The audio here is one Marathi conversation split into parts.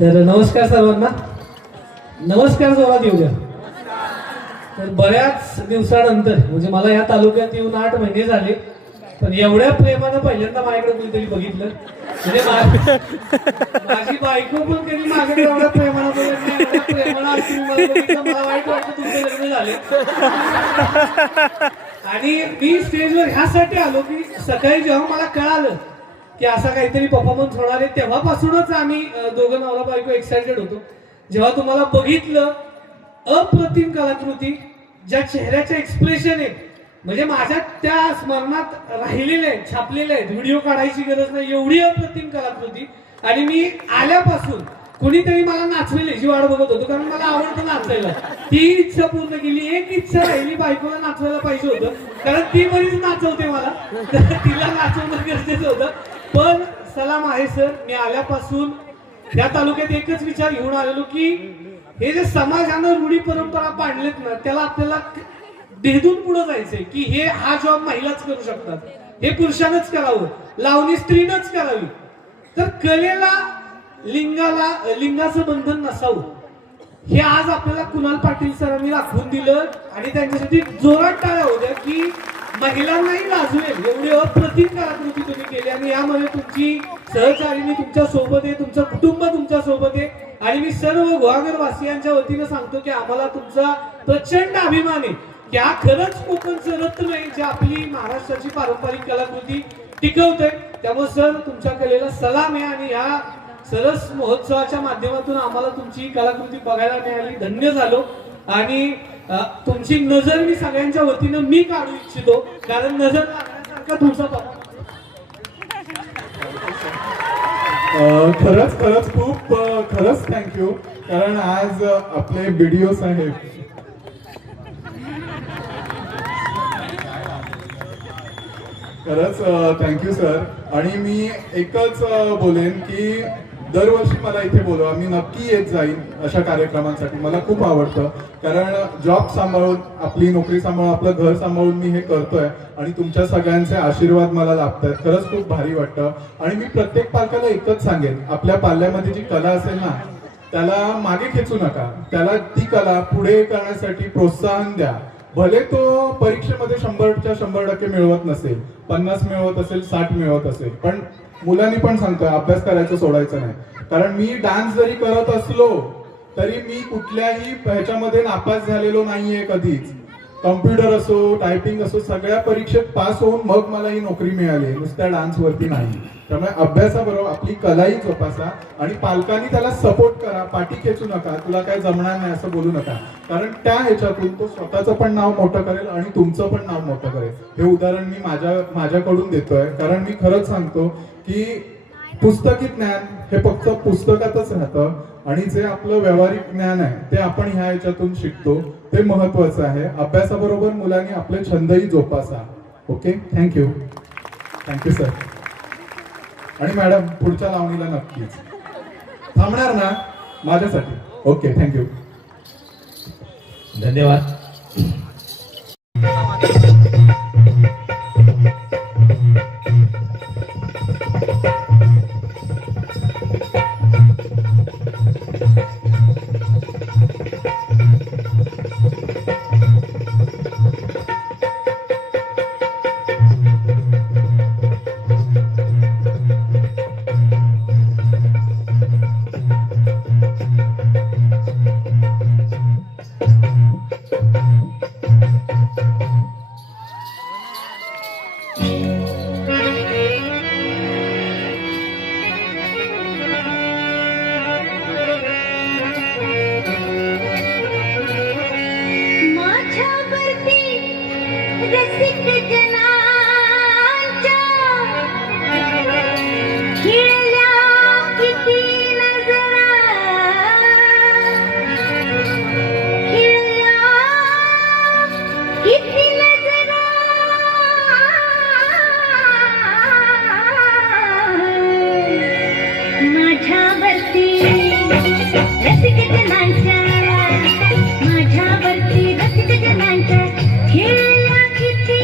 तर नमस्कार सर्वांना. नमस्कार जोरात येऊ द्या. तर बऱ्याच दिवसानंतर म्हणजे मला या तालुक्यात येऊन 8 महिने झाले, पण एवढ्या प्रेमानं पहिल्यांदा माझ्याकडे कोणीतरी बघितलं. म्हणजे माझी बायको पण कधी माझ्याकडे एवढ्या प्रेमानं बघत नाही. एवढ्या प्रेमानं असं मला बघितलं, मला वाईट वाटतं तुमचे लग्न झाले. आणि मी स्टेजवर ह्यासाठी आलो की सकाळी जेव्हा मला कळालं की असा काहीतरी परफॉर्मन्स होणार आहे, तेव्हापासूनच आम्ही दोघं नवरा बायको एक्साइटेड होतो. जेव्हा तुम्हाला बघितलं, अप्रतिम कलाकृती, ज्या चेहऱ्याचे एक्सप्रेशन आहे म्हणजे माझ्या त्या स्मरणात राहिलेले आहेत, छापलेले आहेत. व्हिडिओ काढायची गरज नाही, एवढी अप्रतिम कलाकृती. आणि मी आल्यापासून कुणीतरी मला नाचवेल जी वाट बघत होतो, कारण मला आवडतं नाचायला. ती इच्छा पूर्ण केली. एक इच्छा राहिली, बायकोला नाचवायला पाहिजे होतं, कारण ती बरीच नाचवते मला, तिला नाचवणं गरजेचं होतं. पण सलाम आहे सर, मी आल्यापासून या तालुक्यात एकच विचार घेऊन आलेलो की हे जे समाजानं रूढी परंपरा पाडलेत ना, त्याला आपल्याला भेदून पुढे जायचंय की हा जॉब महिलाच करू शकतात, हे पुरुषानच करावं, लावणी स्त्रीनच करावी. तर कलेला लिंगाचं बंधन नसावं, हे आज आपल्याला कुणाल पाटील सरांनी दाखवून दिलं. आणि त्यांच्यासाठी जोरात टाळ्या होत्या की महिलांनाही लाजवेल एवढी अप्रतिम कलाकृती तुम्ही केली. आणि यामध्ये तुमची सहचारिणी तुमच्या सोबत आहे, तुमचं कुटुंब तुमच्या सोबत आहे. आणि मी सर्व गुहागर वासियांच्या वतीनं सांगतो की आम्हाला तुमचा प्रचंड अभिमान आहे की हा खरंच कोकणचं रत्न आहे, जे आपली महाराष्ट्राची पारंपरिक कलाकृती टिकवतंय. त्यामुळे सर, तुमच्या कलेला सलाम आहे. आणि या सरस महोत्सवाच्या माध्यमातून आम्हाला तुमची कलाकृती बघायला मिळाली, धन्य झालो. आणि तुमची नजर मी सगळ्यांच्या वतीनं मी काढू इच्छितो, कारण नजर लागण्यासारखा तुमचा खरंच खूप खरंच थँक्यू. कारण आज आपले बीडीओ साहेब खरंच थँक्यू सर. आणि मी एकच बोलेन की दरवर्षी मला इथे बोलवा, मी नक्की येत जाईन अशा कार्यक्रमांसाठी. मला खूप आवडतं, कारण जॉब सांभाळून, आपली नोकरी सांभाळून, आपलं घर सांभाळून मी हे करतोय. आणि तुमच्या सगळ्यांचे आशीर्वाद मला लाभतात, खरंच खूप भारी वाटतं. आणि मी प्रत्येक पालकाला एकच सांगेन, आपल्या पाल्यामध्ये जी कला असेल ना, त्याला मागे खेचू नका, त्याला ती कला पुढे करण्यासाठी प्रोत्साहन द्या. भले तो परीक्षेमध्ये 100च्या 100% मिळवत नसेल, 50 मिळवत असेल, 60 मिळवत असेल, पण मुलांनी पण सांगतोय अभ्यास करायचं सोडायचं नाही. कारण मी डान्स जरी करत असलो तरी मी कुठल्याही ह्याच्यामध्ये नापास झालेलो नाहीये कधीच. कम्प्युटर असो, टायपिंग असो, सगळ्या परीक्षेत पास होऊन मग मला ही नोकरी मिळाली, नुसत्या डान्सवरती नाही. त्यामुळे अभ्यासाबरोबर आपली कलाही जोपासा. आणि पालकांनी त्याला सपोर्ट करा, पाठी खेचू नका, तुला काय जमणार नाही असं बोलू नका. कारण त्या ह्याच्यातून तो स्वतःचं पण नाव मोठं करेल आणि तुमचं पण नाव मोठं करेल. हे उदाहरण मी माझ्याकडून देतोय. कारण मी खरंच सांगतो की पुस्तकी ज्ञान हे फक्त पुस्तकातच राहतं, आणि जे आपलं व्यावहारिक ज्ञान आहे ते आपण ह्या ह्याच्यातून शिकतो, ते महत्वाचं आहे. अभ्यासाबरोबर मुलांनी आपले छंदही जोपासा. Okay, thank you sir. आणि मॅडम, पुढच्या लावणीला नक्कीच थांबणार ना माझ्यासाठी. Okay, thank you. धन्यवाद. माझ्यावरती रसिक जनांच्या खेळल्या किती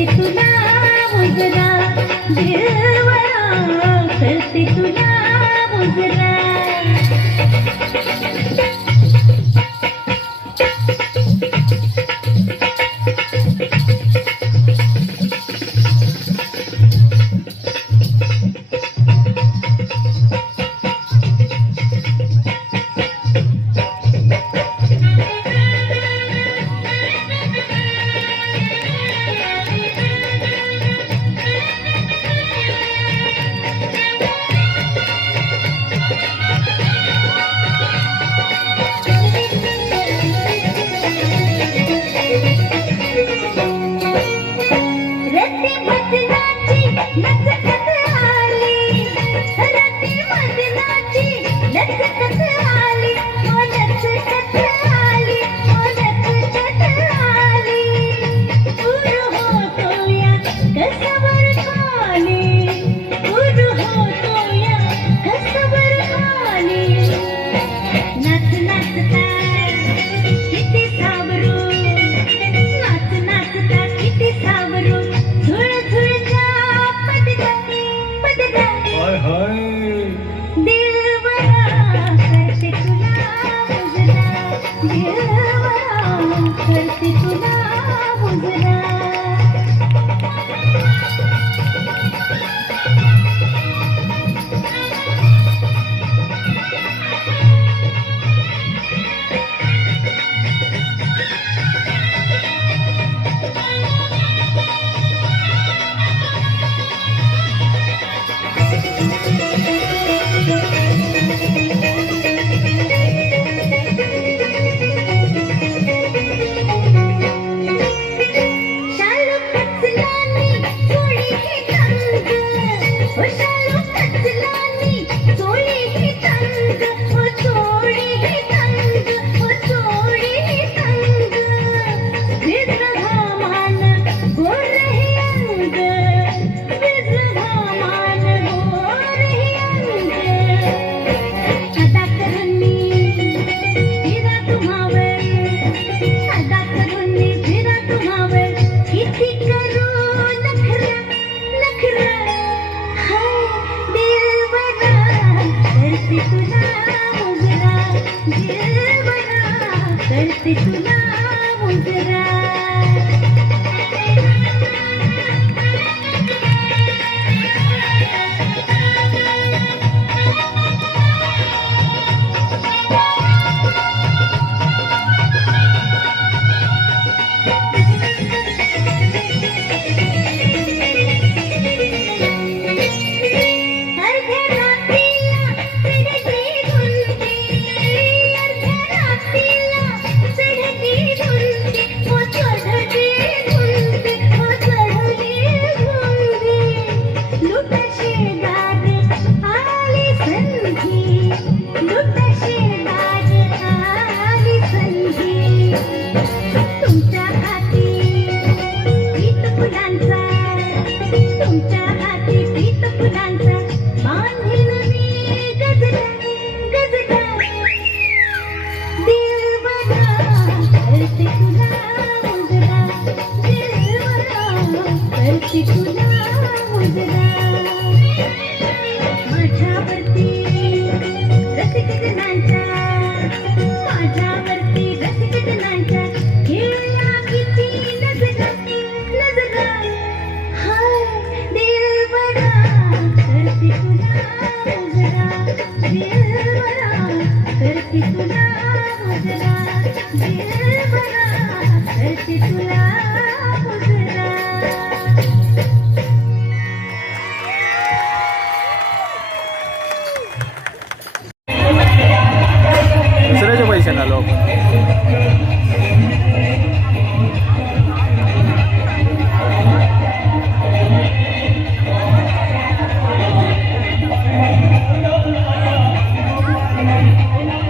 करते तुला मुजरा दिलवरा करते तुला मुजरा रती मदनाची लचकत आली रती मदनाची लचकत आली ओ लचकत आली ओ लचकत आली गुरु होतो या कसवर खाली गुरु होतो या कसवर खाली नाच नाचता किती सावरू नाच नाचता किती सावरू झुळ झुळच्या पदगा पदगा हाय हाय दिलवरा करते तुला मुजरा दिलवरा करते तुला मुजरा शालू कचलानी चोळी ही तंग ओ शालू कचलानी चोळी ही तंग ओ चोळी ही तंग ओ चोळी ही तंग विद्रभामान गोर ही अंग विद्रभामान गोर ही अंग अदा करूनी फिरा तुम्हावर अदा करूनी फिरा तुम्हावर किती करू नखरा नखरा हाय दिलवरा करते तुला मुजरा दिलवरा करते तुला मुजरा अर्ध्या रात्रीला चढती धुंदी अर्ध्या रात्रीला चढती धुंदी ओ चढती धुंदी ओ चढती धुंदी लुटाशी दाद आली संधी लुटाशी दाद आली संधी तुमच्या हाती पीत फुलांचा तुमच्या हाती पीत फुलांचा बांधील मी गजरा गजरा दिलवरा करते तुला मुजरा दिलवरा करते तुला मुजरा माझ्यावरती रसिकजनांच्या माझ्यावरती रसिकजनांच्या खेळल्या किती नजरा नजरा हाय दिलवरा करते तुला मुजरा दिलवरा करते तुला मुजरा दिलवरा करते तुला मुजरा दुसऱ्याच्या पैशाने आलो आपण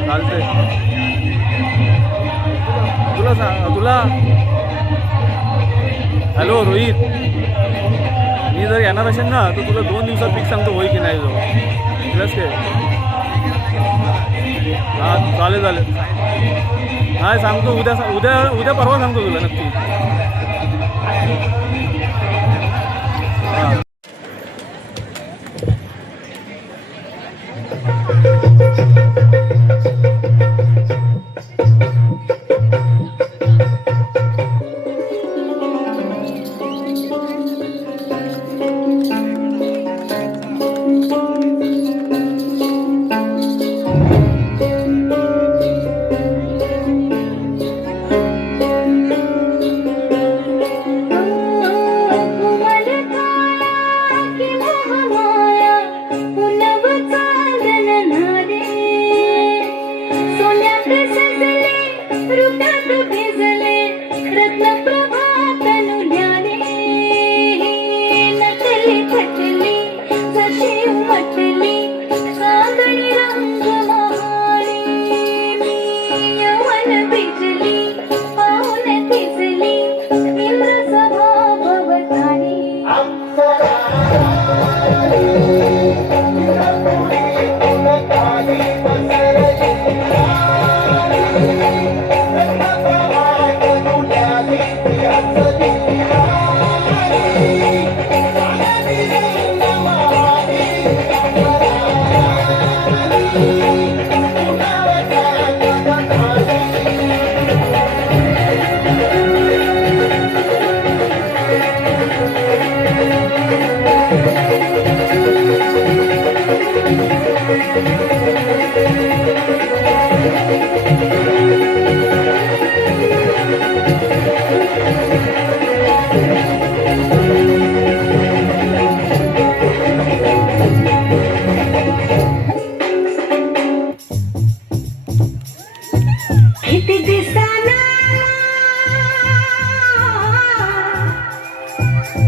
चालतंय तुला सांग तुला हॅलो रोहित मी जर येणार असेल ना तर तुला 2 दिवसात फिक्स सांगतो होय की नाही जो प्लस काय हां चालेल चालेल हां सांगतो उद्या उद्या उद्या परवा सांगतो तुला नक्की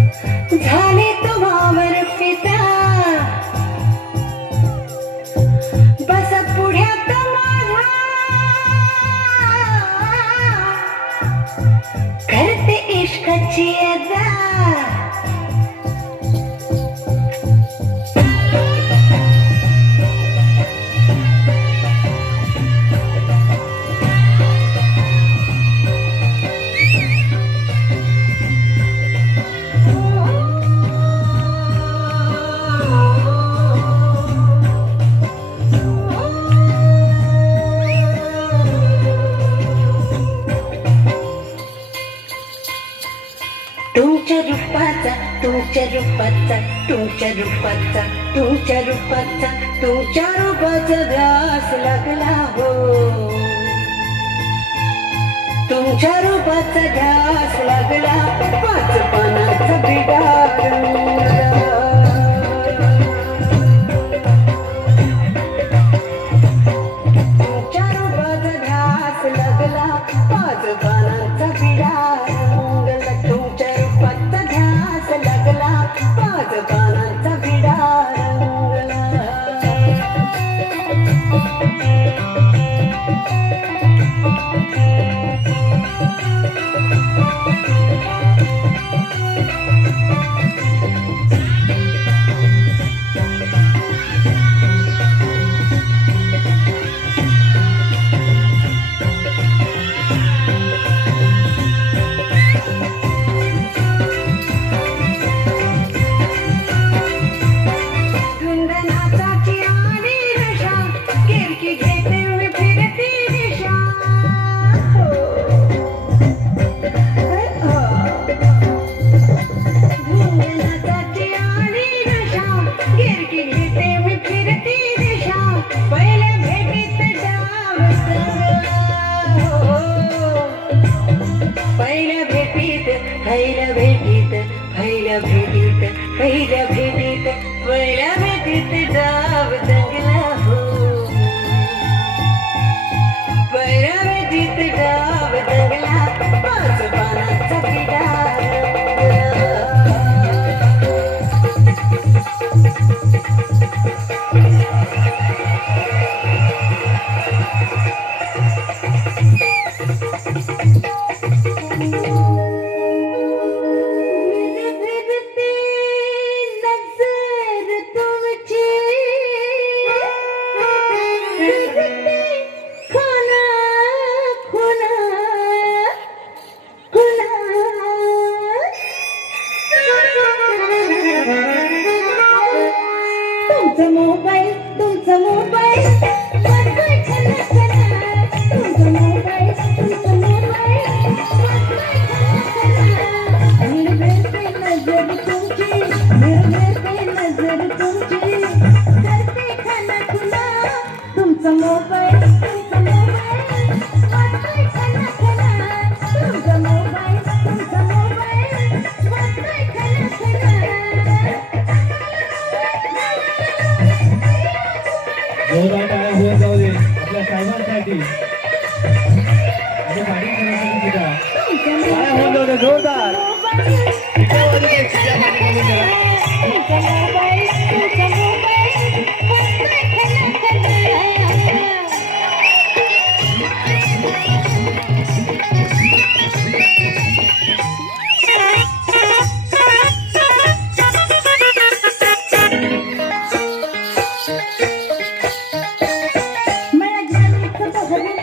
झाले तुम्हावर पिता बस पुढ्यात माझा करते इश्काची अदा तुमच्या रूपाचा तुमच्या रूपाचा तुमच्या रूपाचा तुमच्या रूपाचा तुमच्या रूपाचा ध्यास लागला हो तुमच्या रूपाचा ध्यास लागला पाच पानाचा बिडार तुमच्या रूपाचा ध्यास लागला पाच पानाचा बिडार तुमच्या रूपाचा ध्यास लागला पाच पानाचा बिडार पहिल्या भेटीत डाव दंगला हो पहिल्या भेटीत डाव दंगला पाच पानाचा बिडार तुमचा मोबाईल तुमचा मोबाईल वाजतोय खना खना तुमचा मोबाईल वाजतोय खना खना निर्भय पे नजर तुमची निर्भय पे नजर तुमची करते खना खुना तुमचा मोबाईल वाजतोय खना खना तुमचा मोबाईल वाजतोय खना खना जोरदार टाळ्या होत जाऊ दे आपल्या साहेबांसाठी आपल्या पाटील साहेबांसाठी सुद्धा टाळ्या होत जाऊ दे जोरदार मला जाणीचं बहरलं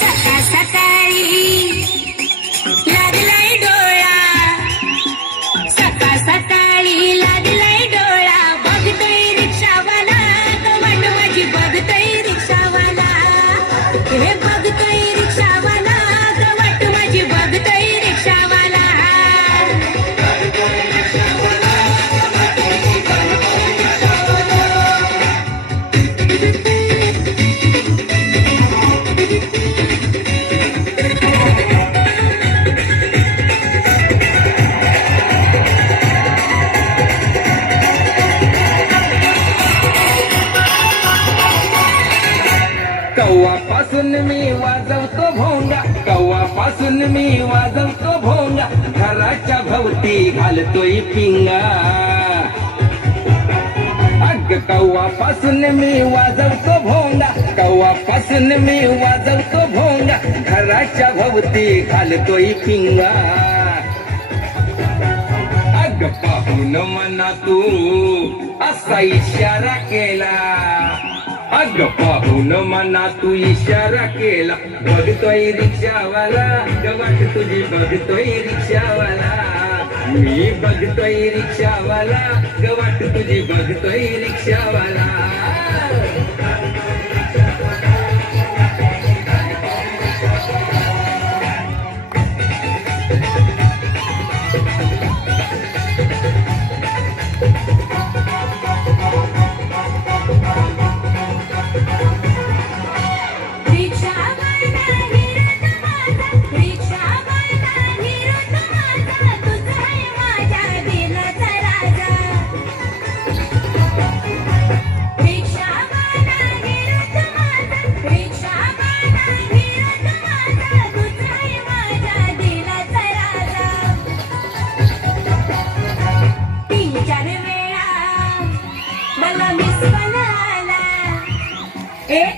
सकाळ सकाळी लागलाय डोळा, सकाळ सकाळी लागलाय डोळा, बघतोय रिक्षावाला वाट माझी, बघतोय रिक्षावाला, हे बघतोय रिक्षावाला वाट माझी, बघतोय रिक्षावाला. कव्वापासून मी वाजवतो भोंगा, कव्वापासून मी वाजवतो भोंगा, घराच्या भोवती घालतोय पिंगा. अग कव्वापासून मी वाजवतो भोंगा, कव्वापासून मी वाजवतो भोंगा, घराच्या भोवती घालतोय पिंगा. अग पाहून मना तू असा इशारा केला, अग पाहून मना तू इशारा केला, बघतोय रिक्षावाला वाट तुझी, बघतोय रिक्षावाला, मी बघतोय रिक्षावाला वाट तुझी, बघतोय रिक्षावाला.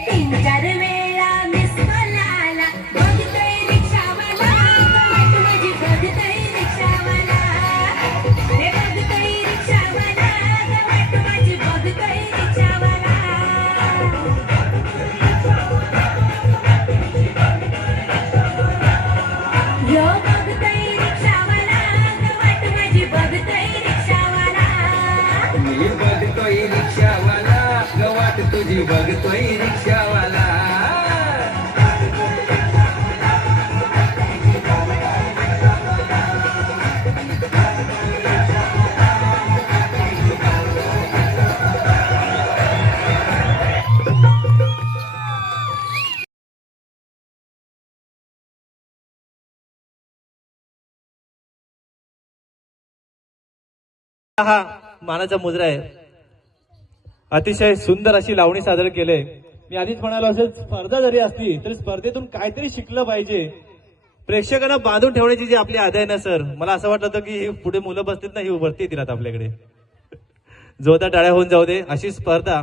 तीन चार वेळा मिस कॉल आला, बघतोय रिक्षावाला वाट माझी, बघतोय रिक्षावाला, हे बघतोय रिक्षावाला वाट माझी, बघतोय रिक्षावाला. यो बघतोय रिक्षावाला वाट माझी, बघतोय रिक्षावाला, मी बघतोय रिक्षावाला वाट तुझी, बघतोय रिक्षावाला. हा मानाचा मुजरा आहे. अतिशय सुंदर अशी लावणी सादर केले. मी आधीच म्हणालो, असेल स्पर्धा जरी असली तरी स्पर्धेतून काहीतरी शिकलं पाहिजे. प्रेक्षकांना बांधून ठेवण्याची जी आपली आदा आहे ना सर, मला असं वाटत होतं की ही पुढे मुलं बसतील ना, ही उभरती येतील आता आपल्याकडे. जोरदार टाळ्या होऊन जाऊ दे. अशी स्पर्धा